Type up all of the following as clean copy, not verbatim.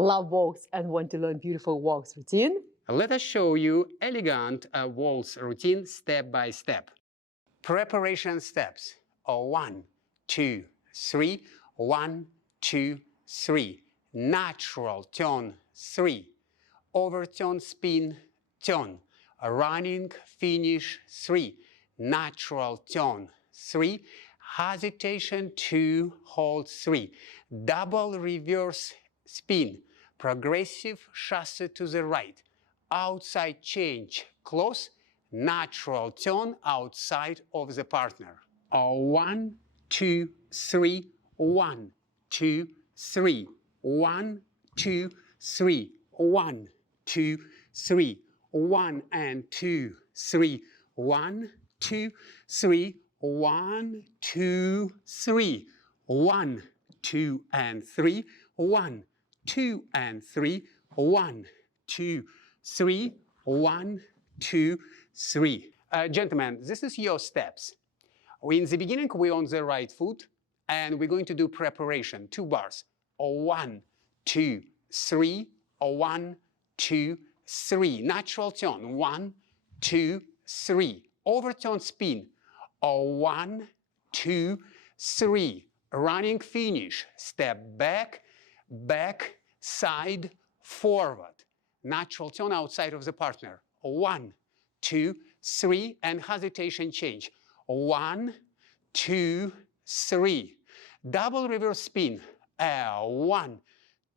Love waltz and want to learn beautiful waltz routine? Let us show you elegant waltz routine step by step. Preparation steps. 1, 2, 3. 1, 2, 3. Natural turn 3. Overturned spin turn. Running finish 3. Natural turn 3. Hesitation 2. Hold 3. Double reverse spin. Progressive chasse to the right. Outside change close. Natural turn outside of the partner. 1, 2, 3. 1, 2, 3. 1, 2, 3. 1, 2, 3. 1 and 2, 3. 1, 2, 3. 1, 2, 3. 1, 2 and 3. 1, 2 and 3. 1, 2, 3. 1, 2, 3. Gentlemen, this is your steps. In the beginning, we're on the right foot, and we're going to do preparation, 2 bars. 1, 2, 3. 1, 2, 3. Natural turn. 1, 2, 3. Overturn spin. 1, 2, 3. Running finish. Step back, back, side, forward. Natural turn outside of the partner. 1, 2, 3. And hesitation change. 1, 2, 3. Double reverse spin. 1,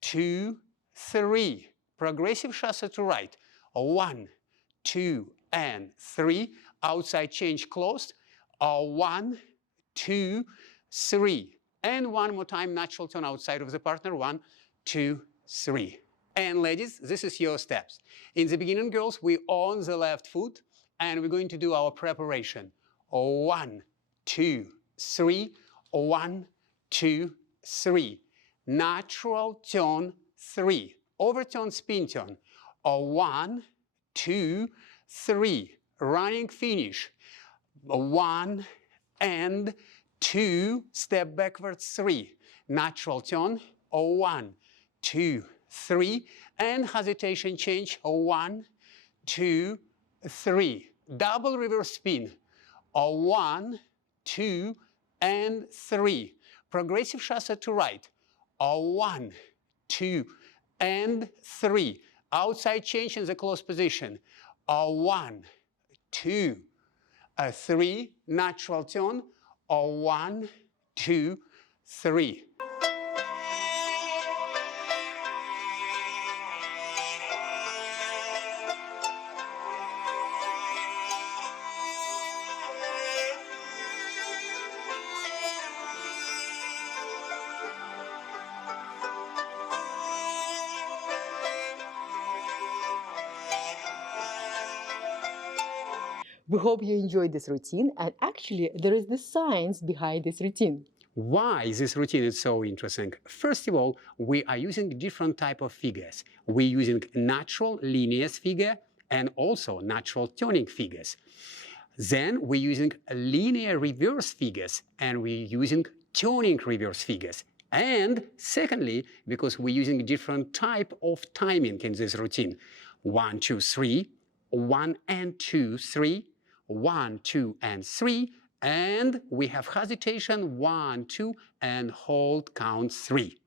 2, 3. Progressive chasse to right. 1, 2, and 3. Outside change closed. 1, 2, 3. And one more time, natural turn outside of the partner. 1, 2, 3. And ladies, this is your steps. In the beginning, girls, we're on the left foot, and we're going to do our preparation. 1, 2, 3. 1, 2, 3. Natural turn 3. Overturn spin turn. 1, 2, 3. Running finish. 1 and 2. Step backwards 3. Natural turn. 1, 2, 3. And hesitation change. 1, 2, 3. Double reverse spin. 1, 2, and 3. Progressive chasse to right. 1, 2, and 3. Outside change in the close position. 1, 2, 3. Natural turn. 1, 2, 3. We hope you enjoyed this routine, and actually there is the science behind this routine. Why this routine is so interesting? First of all, we are using different type of figures. We're using natural linear figure and also natural turning figures. Then we're using linear reverse figures, and we're using turning reverse figures. And secondly, because we're using different type of timing in this routine. 1, 2, 3, 1 and 2, 3, 1, 2, and 3, and we have hesitation, 1, 2, and hold count 3.